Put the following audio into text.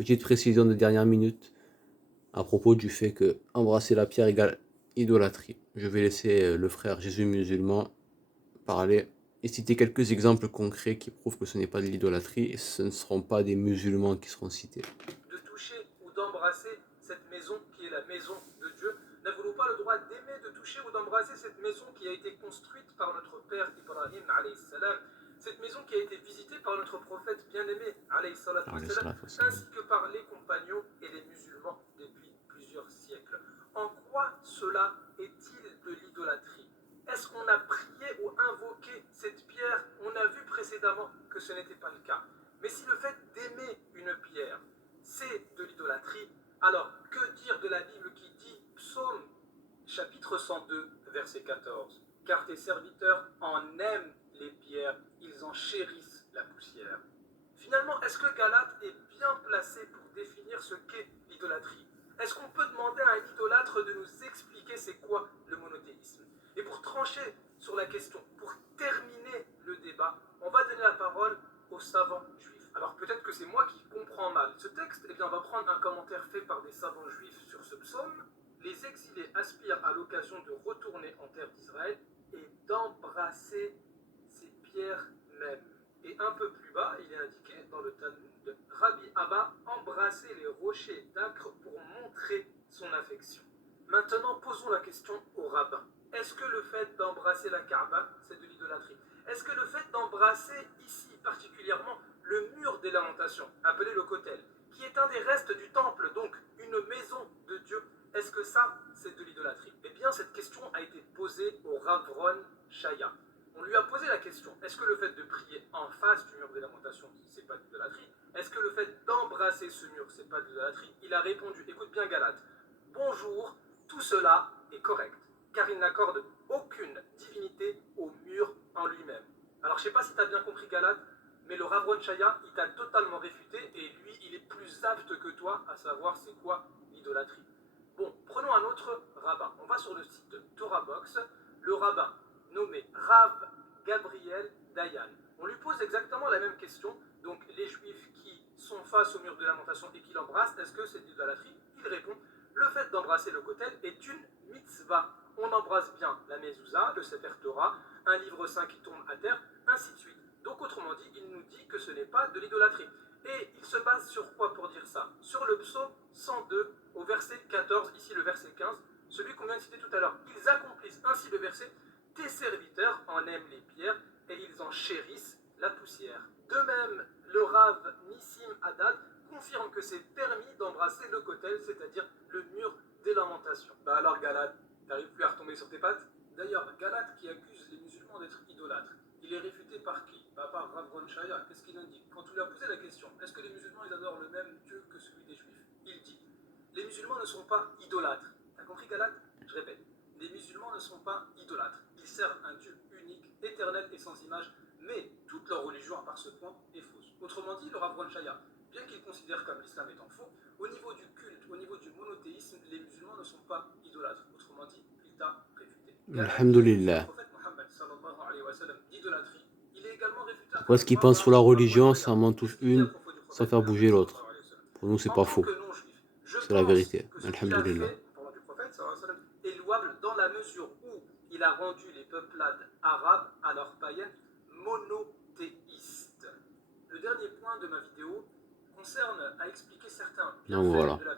Petite précision de dernière minute à propos du fait que embrasser la pierre égale idolâtrie. Je vais laisser le frère Jésus musulman parler et citer quelques exemples concrets qui prouvent que ce n'est pas de l'idolâtrie et ce ne seront pas des musulmans qui seront cités. De toucher ou d'embrasser cette maison qui est la maison de Dieu, n'avons-nous pas le droit d'aimer, de toucher ou d'embrasser cette maison qui a été construite par notre père Ibrahim alayhi salam, cette maison qui a été visitée par notre prophète bien-aimé alayhi salatu wassalam, ainsi que par les compagnons et les musulmans depuis plusieurs siècles. En quoi cela est-il de l'idolâtrie? Est-ce qu'on a prié ou invoqué cette pierre? On a vu précédemment que ce n'était pas le cas. Mais si le fait d'aimer une pierre, c'est de l'idolâtrie, alors que dire de la Bible qui dit, Psaume chapitre 102, verset 14, car tes serviteurs en aiment les pierres, ils en chérissent la poussière. Finalement, est-ce que Galate est bien placé pour définir ce qu'est l'idolâtrie? Est-ce qu'on peut demander à un idolâtre de nous expliquer c'est quoi le monothéisme? Et pour trancher sur la question, pour terminer le débat, on va donner la parole aux savants juifs. Alors peut-être que c'est moi qui comprends mal ce texte, et bien on va prendre un commentaire fait par des savants juifs sur ce psaume. Les exilés aspirent à l'occasion de retourner en terre d'Israël et d'embrasser ces pierres mêmes. Et un peu plus bas, il est indiqué dans le Talmud, Rabbi Abba embrassait les rochers d'Acre pour montrer son affection. Maintenant, posons la question au rabbin. Est-ce que le fait d'embrasser la Kaaba, c'est de l'idolâtrie? Est-ce que le fait d'embrasser ici particulièrement le mur des lamentations, appelé le Kotel, qui est un des restes du temple, donc une maison de Dieu, est-ce que ça, c'est de l'idolâtrie? Eh bien, cette question a été posée au Rav Ron Shaya. On lui a posé la question, est-ce que le fait de prier en face du mur des lamentations, c'est pas de l'idolâtrie? Est-ce que le fait d'embrasser ce mur, c'est pas de l'idolâtrie? Il a répondu, écoute bien Galate, bonjour, tout cela est correct, car il n'accorde aucune divinité au mur en lui-même. Alors je sais pas si tu as bien compris Galate, mais le Rav Ron Shaya, il t'a totalement réfuté, et lui, il est plus apte que toi à savoir c'est quoi l'idolâtrie. Bon, prenons un autre rabbin. On va sur le site Torah Box. Le rabbin nommé Rav Gabriel Dayan. On lui pose exactement la même question. Donc, les juifs qui sont face au mur de lamentation et qui l'embrassent, est-ce que c'est de l'idolâtrie? Il répond, le fait d'embrasser le kotel est une mitzvah. On embrasse bien la mezouza, le Sefer Torah, un livre saint qui tombe à terre, ainsi de suite. Donc, autrement dit, il nous dit que ce n'est pas de l'idolâtrie. Et il se base sur quoi pour dire ça? Sur le psaume 102, au verset 14, ici le verset 15, celui qu'on vient de citer tout à l'heure. Ils accomplissent ainsi le verset, tes serviteurs en aiment les pierres et ils en chérissent la poussière. De même, le Rav Nissim Haddad confirme que c'est permis d'embrasser le kotel, c'est-à-dire le mur des lamentations. Bah alors Galate, t'arrives plus à retomber sur tes pattes? D'ailleurs, Galate qui accuse les musulmans d'être idolâtres, il est réfuté par qui? Par Rav Ron Shaya. Qu'est-ce qu'il indique? Quand on lui a posé la question, est-ce que les musulmans ils adorent le même Dieu que celui des juifs? Il dit, les musulmans ne sont pas idolâtres. T'as compris Galate? Je répète, les musulmans ne sont pas idolâtres. Ils servent un Dieu unique, éternel et sans image, mais toute leur religion à part ce point est fausse. Autrement dit, le Rav Ron Shaya, bien qu'il considère comme l'islam étant faux, au niveau du culte, au niveau du monothéisme, les musulmans ne sont pas idolâtres. Autrement dit, il t'a réfuté. Alhamdulillah. Le prophète Mohammed sallallahu alayhi wa sallam d'idolâtrie, il est également réfuté à Après, ce qu'ils pensent sur la religion, ça en montre tous une sans faire bouger l'autre. Pour nous, c'est pas faux. C'est la vérité. Alhamdulillah. Pendant du prophète est louable dans la mesure où il a rendu les peuplades arabes, alors païennes, monothéistes. Le dernier point de ma vidéo concerne à expliquer certains bienfaits de la